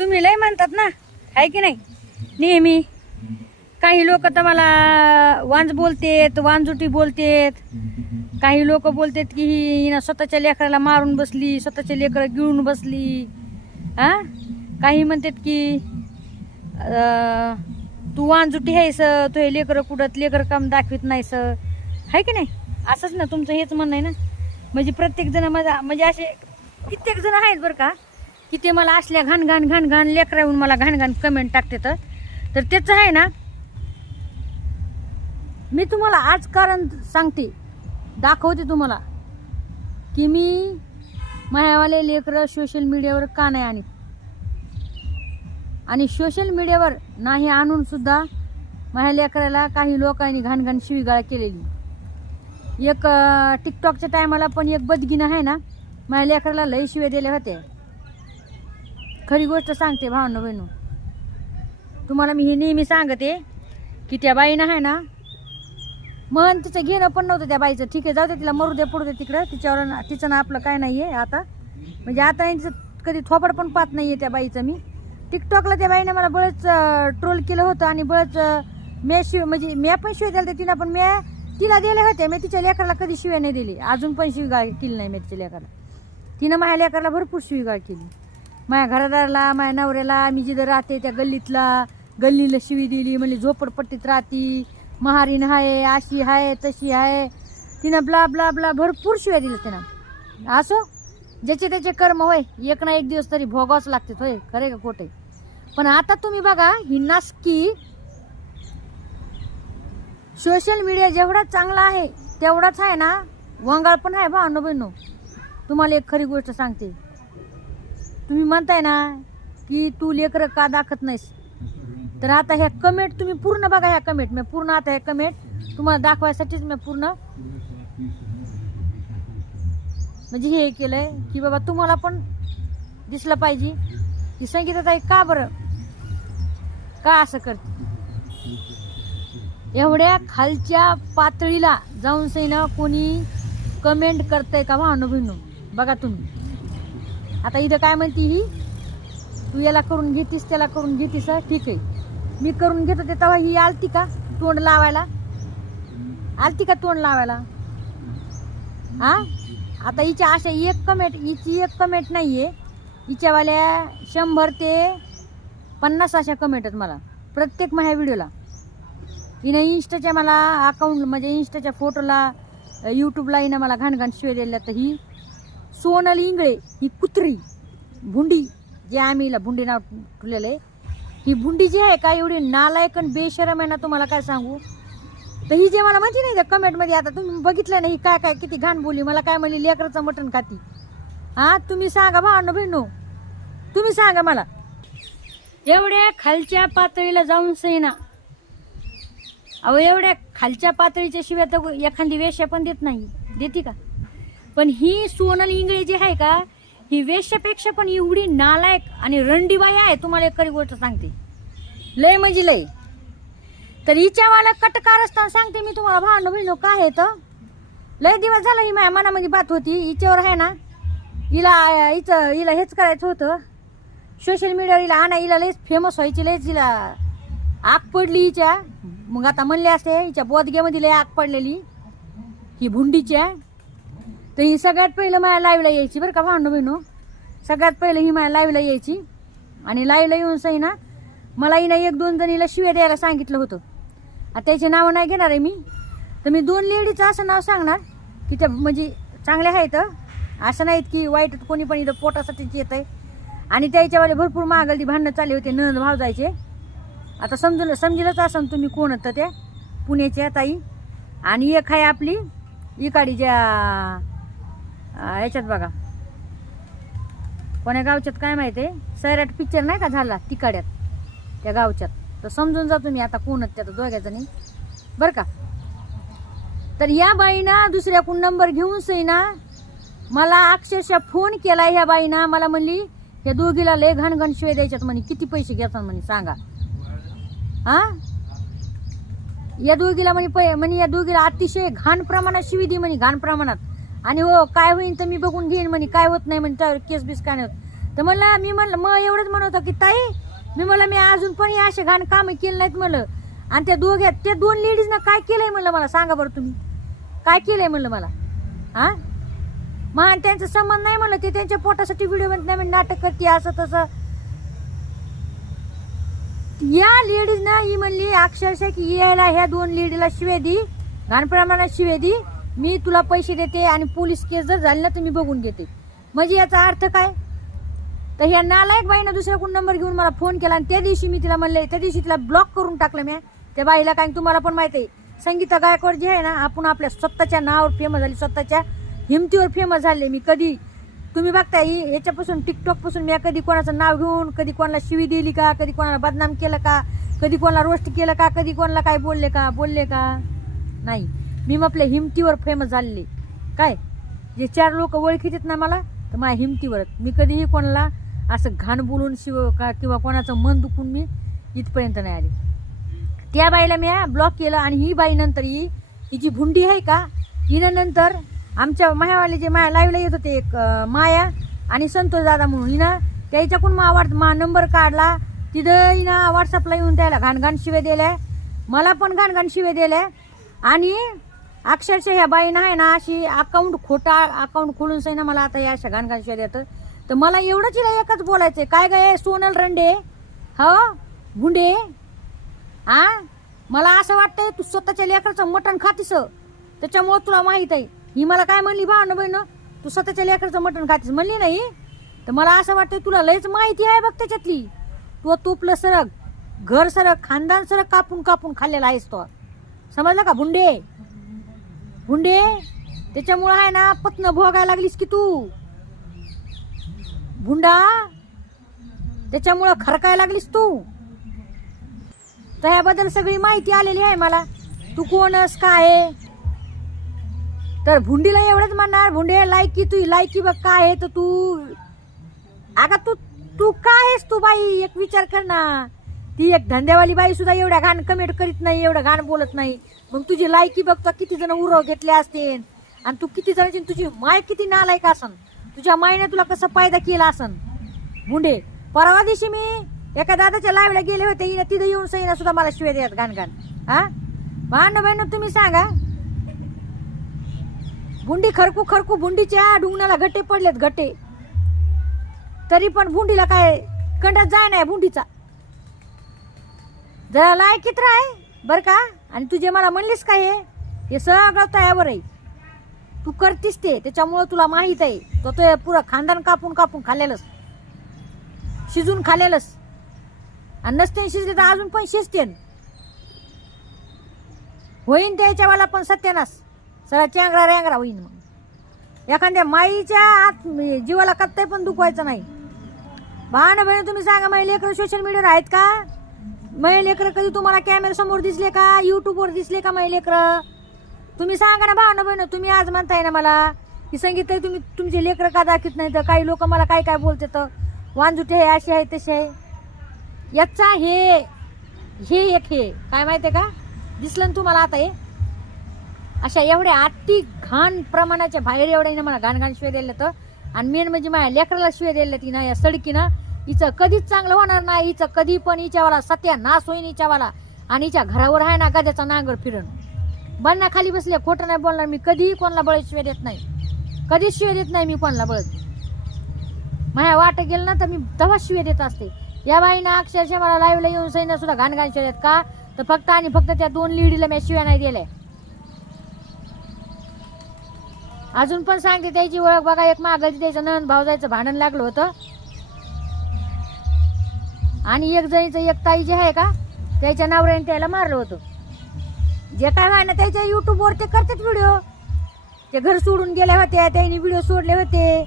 तुम्ही लय म्हणतात ना. आहे की नाही? नेहमी. काही लोक तर मला वांज बोलतेत वांजुटी बोलतेत. काही लोक बोलतेत की ही हिनं स्वतःच्या लेकराला मारून बसली स्वतःच्या लेकरं गिळून बसली. हा काही म्हणतात की तू वांजुटी आहेस तू हे लेकरं कुठं लेकरं काम दाखवित स. आहे की नाही? असंच ना तुमचं हेच म्हणणं आहे ना. म्हणजे प्रत्येक जण माझा म्हणजे असे कित्येक जण आहेत बरं का. की ते मला असल्या घाण घाण घाण घाण लेकरा येऊन मला घाण घाण कमेंट टाकते तर. तर त्याचं आहे ना. मी तुम्हाला आज कारण सांगते. दाखवते तुम्हाला. की मी मायावाले लेकरं सोशल मीडियावर का नाही आणि आणि सोशल मीडियावर नाही आणून सुद्धा माझ्या लेकराला काही लोकांनी घाणघाण शिवीगाळा शिवीगाळ केलेली. एक टिकटॉकच्या टायमाला पण एक बदगीनं आहे ना. माझ्या लेकराला लई शिवे दिल्या होत्या. खरी गोष्ट सांगते भावनो बहिणू. तुम्हाला मी हे नेहमी सांगते की त्या बाईनं आहे ना मन तिचं घेणं पण नव्हतं त्या बाईचं. ठीक आहे जाऊ दे तिला मरू दे पडू दे तिकडं. तिच्यावर तिचं ना आपलं काय नाही आहे आता. म्हणजे आता यांचं कधी थोपड पण पाहत नाही आहे त्या बाईचं मी. टिकटॉकला त्या बाईनं मला बळच ट्रोल केलं होतं आणि बळच म्या शिव म्हणजे म्या पण शिवाय दिलं तिला पण म्या तिला दिले होते मी तिच्या लेकराला कधी शिव्या नाही दिली. अजून पण शिवगाळ केली नाही मी तिच्या लेकराला. तिनं माझ्या लेकराला भरपूर शिवगाळ केली. माझ्या घरदाराला माझ्या नवऱ्याला मी जिथं राहते त्या गल्लीतला गल्लीला शिवी दिली म्हणजे झोपडपट्टीत राहती महारीन आहे अशी आहे तशी आहे तिनं ब्ला ब्ला ब्ला भरपूर शिव्या दिल्या तिनं. असो ज्याचे त्याचे कर्म होय एक ना एक दिवस तरी भोगावंच लागते होय खरे का खोटे पण आता तुम्ही बघा ही नासकी सोशल मीडिया जेवढा चांगला आहे तेवढाच आहे ना वंगाळ पण आहे भावनो बहिणो. तुम्हाला एक खरी गोष्ट सांगते. तुम्ही म्हणताय ना की तू लेकरं का दाखत नाहीस? तर आता ह्या कमेंट तुम्ही पूर्ण बघा ह्या कमेंट मी पूर्ण आता ह्या कमेंट तुम्हाला दाखवायसाठीच मी पूर्ण म्हणजे हे केलंय की बाबा तुम्हाला पण दिसलं पाहिजे. की संगीताताई का बरं? का असं करते? एवढ्या खालच्या पातळीला जाऊन सैना कोणी कमेंट करतंय का हो भावनो बहिणू बघा तुम्ही. आता इथं काय म्हणते ही? तू याला करून घेतीस त्याला करून घेतीस ठीक आहे. मी करून घेत होते तेव्हा ही आलती का? तोंड लावायला? आलती का तोंड लावायला? हा? आता हिच्या अशा एक कमेंट हिची एक कमेंट नाही आहे हिच्यावाल्या शंभर ते पन्नास अशा कमेंट आहेत मला. प्रत्येक माझ्या व्हिडिओला. हिनं इन्स्टाच्या मला अकाउंट म्हणजे इन्स्टाच्या फोटोला यूट्यूबला हिनं मला घाणघाण शिवाय दिल्या तर ही. सोनल इंगळे ही कुत्री. भुंडी जे आम्ही भुंडी नाव ठेवलेलं आहे ही भुंडी जी आहे का एवढी नालायक आणि बेशरम आहे ना तुम्हाला काय सांगू? तर ही जे मला माहिती नाही त्या कमेंटमध्ये आता तुम्ही बघितलं नाही काय काय किती घाण बोली मला काय म्हणली लेकराचं मटण खाती. हा तुम्ही सांगा भावांनो बहिणू. तुम्ही सांगा मला. एवढ्या खालच्या पातळीला जाऊन सैना अहो एवढ्या खालच्या पातळीच्या शिवाय तर एखादी वेश्या पण देत नाही. देते का? पण ही सोनल इंगळे जी आहे का ही वेश्यापेक्षा पण एवढी नालायक आणि रंडीबाई आहे तुम्हाला एक खरी गोष्ट सांगते. लय म्हणजे लय. तर हिच्यावाला कटकार असताना सांगते मी तुम्हाला. भांडू बहिणू काय आहे तर लय दिवस झाला ही माझ्या मनामध्ये बात होती. हिच्यावर आहे ना हिला हिचं हिला हेच करायचं होतं. सोशल मीडियावर हिला आणा हिला लयच फेमस व्हायची लयच हिला आग पडली हिच्या. मग आता म्हणले असते हिच्या बोदग्यामध्ये लय आग पडलेली. ही भुंडीच्या तर ही सगळ्यात पहिलं माझ्या लाईव्हला यायची बरं का भांडू बहिणू सगळ्यात पहिलं ही माझ्या लाईव्हला यायची. आणि लाईव्हला येऊन सही ना मला हिनं एक दोन जणीला शिव्या द्यायला सांगितलं होतं. आता त्याचे नावं नाही घेणार आहे मी. तर मी दोन लेडीचं असं नाव सांगणार की त्या म्हणजे चांगल्या आहेत असं नाहीत की वाईट कोणी पण इथं पोटासाठीच येत आहे. आणि त्याच्यावाले भरपूर महागलती भांडणं चालले होते नंद भाव जायचे. आता समजलं समजिलच असं तुम्ही कोण होतं त्या? पुण्याच्या ताई. आणि एक आहे आपली इकाडीच्या ज्या याच्यात बघा. कोण्या गावच्यात काय माहिती आहे सैराट पिक्चर नाही का झाला तिकाड्यात? त्या गावच्यात. तर समजून जा तुम्ही आता कोण त्या दोघ्याजणी बरं का? तर या बाईना दुसऱ्याकडून नंबर घेऊन सईना मला अक्षरशः फोन केला ह्या बाईना. मला म्हणली हे दोघीला लय घाण शिवाय द्यायच्यात म्हणे. किती पैसे घेतात म्हणे सांगा. हा या दोघीला म्हणे पै म्हणे या दोघीला अतिशय घाण प्रमाणात शिवी दे म्हणे घाण प्रमाणात. आणि हो काय होईन तर मी बघून घेईन म्हणे काय होत नाही म्हणे त्यावर केस बीस काय नाही होत. तर म्हणलं मी म्हणलं मग एवढंच म्हणत होतं की ताई मी म्हणलं मी अजून पण असे घाण कामं केले नाहीत म्हणलं. आणि त्या दोघ्या त्या दोन लेडीजनं काय केलंय म्हणलं मला सांगा बरं तुम्ही. काय केलंय म्हणलं मला? हा? मग आणि त्यांचा संबंध नाही म्हणलं ते त्यांच्या पोटासाठी व्हिडिओ बनत नाही म्हणजे नाटक करते असं तसं. या लेडीज ना ही म्हणली अक्षरशः की यायला ह्या दोन लेडीला शिवे घाणप्रमाणात घाण शिवे मी तुला पैसे देते आणि पोलीस केस जर झाली ना तर मी बघून घेते. म्हणजे याचा अर्थ काय? तर ह्या नालायक बाईनं दुसऱ्याकडून नंबर घेऊन मला फोन केला आणि त्या दिवशी मी तिला म्हणले त्या दिवशी तिला ब्लॉक करून टाकलं मी त्या बाईला काय तुम्हाला पण माहिती आहे संगीता गायकवाड जी आहे ना आपण आपल्या स्वतःच्या नावावर फेमस झाली स्वतःच्या हिमतीवर फेमस झाले मी कधी. तुम्ही बघताय ही याच्यापासून टिकटॉकपासून मी कधी कोणाचं नाव घेऊन कधी कोणाला शिवी दिली का कधी कोणाला बदनाम केलं का कधी कोणाला रोस्ट केलं का कधी कोणाला काय बोलले का बोलले का? नाही. मी मग आपल्या हिमतीवर फेमस झालेले. काय? जे चार लोक ओळखीत ना मला तर माझ्या हिमतीवर. मी कधीही कोणाला असं घाण बोलून शिव का किंवा कोणाचं मन दुखून मी इथपर्यंत नाही आले. त्या बाईला मी ब्लॉक केलं आणि ही बाई नंतर ही हिची भुंडी आहे का हिनं नंतर आमच्या मायावाले जे माया लाईव्हला येत होते एक माया आणि संतोष दादा म्हणून हिनं त्याच्याकडून मा वाट मा नंबर काढला. तिथं हिनं व्हॉट्सअपला येऊन त्याला घाणघाण शिवे दिल्या. मला पण घाणघाण शिवे दिल्या. आणि अक्षरशः ह्या बाईनं आहे ना अशी अकाउंट खोटा अकाउंट खोलून सही ना मला आता या अशा घाणघाण देतं तर मला एवढंच हिला एकच बोलायचंय. काय काय सोनल रंडे? हो? गुंडे? हा मला असं वाटतंय तू स्वतःच्या लेकराचं मटण खातीस. त्याच्यामुळं तुला माहीत आहे. ही मला काय म्हणली भावना बहिण? तू स्वतःच्या लेकराचं मटण खातीस म्हणली नाही? तर मला असं वाटतंय तुला लयच माहिती आहे बघ त्याच्यातली. तू तुपलं सरक घर सरक खानदान सरक कापून कापून खाल्लेला आहेस तो. समजलं का भुंडे भुंडे त्याच्यामुळं आहे ना पत्न भोगायला लागलीस की तू. भुंडा त्याच्यामुळं खरकायला लागलीस तू. तर ह्याबद्दल सगळी माहिती आलेली आहे मला. तू कोणस काय आहे? तर भुंडीला एवढंच म्हणणार भुंडे लायकी तू लायकी बघ काय आहे तर तू अगं तू तू काय आहेस तू बाई? एक विचार कर ना. ती एक धंद्यावाली बाई सुद्धा एवढ्या घाण कमेंट करीत नाही एवढं घाण बोलत नाही. मग तुझी लायकी बघता किती जण उरव घेतले असतील? आणि तू किती जणांची तुझी माय किती नालायक असन? तुझ्या मायने तुला कसं फायदा केला असन? मुंडे परवा दिवशी मी एका दादाच्या लाईव्हला गेले होते. हिने तिथं येऊन सईना सुद्धा मला शिवाय देत घाण घाण हा? भांडण बहिण तुम्ही सांगा. भुंडी खरकू खरकू भुंडीच्या डुंगणाला गट्टे पडलेत गट्टे तरी पण भुंडीला काय कंडात जाय नाही भुंडीचा जरा लायकीत राय बरं का? आणि तुझे मला म्हणलीस काय हे? हे सगळं तयावर आहे. तू करतीस ते त्याच्यामुळं तुला माहीत आहे. तो तो पुरं खानदान कापून कापून खाल्लेलंस. शिजून खाल्लेलंस. आणि नसते शिजले तर अजून पण शिजतेन. होईन त्याच्या मला पण सत्यानास सरा चेंगरा रँगरा होईन मग. एखाद्या माईच्या आत जीवाला कत्ताही पण दुखवायचं नाही. भान बहिणी तुम्ही सांगा माई लेकरं सोशल मीडियावर आहेत का? माझे लेकरं कधी तुम्हाला कॅमेरा समोर दिसले का? युट्यूबवर दिसले का माझे लेकरं? तुम्ही सांगा ना भावना बहिण तुम्ही आज म्हणताय ना मला. की सांगितलं तुम्ही तुमचे लेकरं का दाखवत नाही तर काही लोक मला काय काय बोलते तर वांजुटे हे असे आहे तसे आहे. याचा हे हे एक हे. काय माहितीये का? दिसलं ना तुम्हाला आता हे? अशा एवढ्या अति घाण प्रमाणाच्या बाहेर एवढ्या मला घाण घाण शिवाय दिलं तर. आणि मेन म्हणजे माझ्या लेकराला शिवाय दिलं तिनं ना या सडकीनं. हिचं कधीच चांगलं होणार नाही हिचं कधी पण हिच्यावाला सत्या नास होईन हिच्यावाला. आणि हिच्या घरावर आहे ना गद्याचा नांगर फिरण. बन्ना खाली बसले खोटं नाही बोलणार मी. कधीही कोणाला बळत शिवाय देत नाही. कधीच शिवाय देत नाही मी कोणाला बळत माझ्या वाट गेलं ना तर मी तेव्हाच शिवाय देत असते. या बाईनं अक्षरशः मला लाईव्हला येऊन सैन्य सुद्धा घाण घाण शिवाय का? तर फक्त आणि फक्त त्या दोन लिडीला मी शिव्या नाही दिल्या. अजून पण सांगते त्याची ओळख बघा. एक मागाची त्याचं नन भाऊ जायचं भांडण लागलं होतं. आणि एक जणीचं एक ताई जे आहे का त्याच्या नवऱ्याने त्याला मारलं होतं. जे काय व्हाय ना त्याच्या युट्यूबवर ते करतात व्हिडिओ ते घर सोडून गेल्या होत्या त्यांनी व्हिडिओ सोडले होते.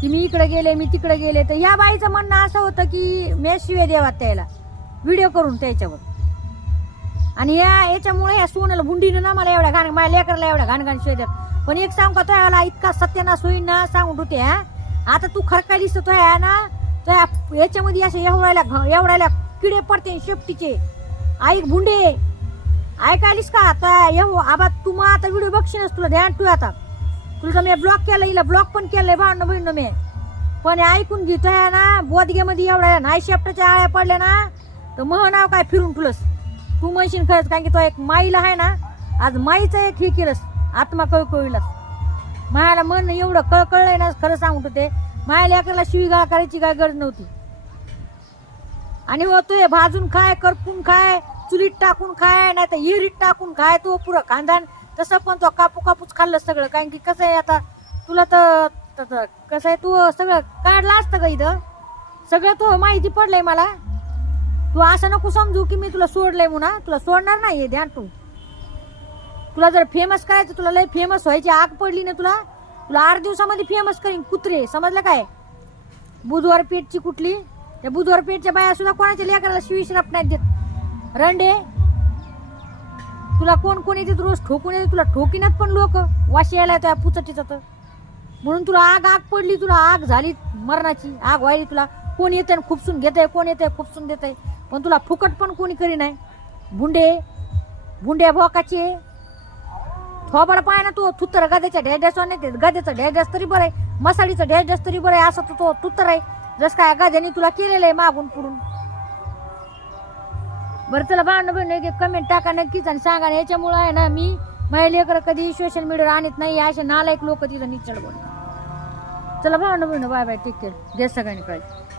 की मी इकडे गेले मी तिकडे गेले. तर ह्या बाईचं म्हणणं असं होतं की मी शिवे देवा त्याला. व्हिडिओ करून त्याच्यावर. आणि या याच्यामुळे या सोनाला भुंडीनं ना मला एवढ्या घाण माझ्या लेकरला एवढ्या घाण घाण शिवाय देत पण एक सांग का तो याला इतका सत्यानाश होईन ना सांगून होते हा? आता तू खरकायलीस तर तो या ना तो या- याच्यामध्ये असे एवढायला एवढायला एवढ्याला किडे पडते शेपटीचे. ऐक भुंडे ऐकायलीस का? आता येऊ आबा तू मग आता व्हिडिओ बघशीलच तुला ध्यान ठेव आता. तुला मी ब्लॉक केलं हिला ब्लॉक पण केलंय भांडणं बहिण मी. पण हे ऐकून आहे ना बोदगेमध्ये एवढ्या नाही शेपटाच्या आळ्या पडल्या ना तर मह नाव काय फिरून तुलस तू म्हणशील खरंच कारण की तो एक माईला आहे ना आज माईचं एक हे केलंस आत्मा कळकळीलाच. मायाला मन एवढं कळकळलंय ना खरं सांगू ते. मायाला एकाला शिवीगाळ करायची काय गरज नव्हती. आणि हो तू भाजून खाय करपून खाय चुलीत टाकून खाय नाही तर हिरीत टाकून खाय तो पुरं खानदान. तसं पण तो कापू कापूच खाल्लं सगळं. कारण की कसं आहे आता तुला तर कसं आहे तू सगळं काढलं असतं का इथं. सगळं तू माहिती पडलंय मला. तू असं नको समजू की मी तुला सोडलंय म्हणा तुला सोडणार नाही ध्यान तू. तुला जर फेमस करायचं तुला लय फेमस व्हायची आग पडली ना तुला तुला आठ दिवसामध्ये फेमस करीन कुत्रे समजलं काय? बुधवार पेठची कुठली? त्या बुधवार पेठच्या बाया सुद्धा कोणाच्या लेकराला शिवी श्राप नाही देत. रंडे तुला कोण कोण येते रोज ठोकून येते तुला ठोकीनात पण लोक वाशी यायला येतो पुचटीचा तर. म्हणून तुला आग आग पडली तुला आग झाली मरणाची आग व्हायली तुला. कोण येते आणि घेत आहे कोण येते खुपसून आहे पण तुला फुकट पण कोणी करी नाही. भुंडे भुंड्या भोकाचे थोबाड पाय ना तू थुत्तर गाद्याच्या ढेड्यास नाही गाद्याचा ढेड्यास तरी बरं आहे. मसाडीचं ढेड्यास तरी बरं आहे असं तू तो थुत्तर आहे. जस काय गद्याने तुला केलेलं आहे मागून पुढून. बरं चला भांडण बहिण कमेंट टाका नक्कीच आणि सांगा ना याच्यामुळं आहे ना मी महिलेकडे कधी सोशल मीडियावर आणत नाही असे नालायक लोक तिला निचड बोल चला भांडण बहिण बाय बाय टेक केअर दे सगळ्यांनी काळजी.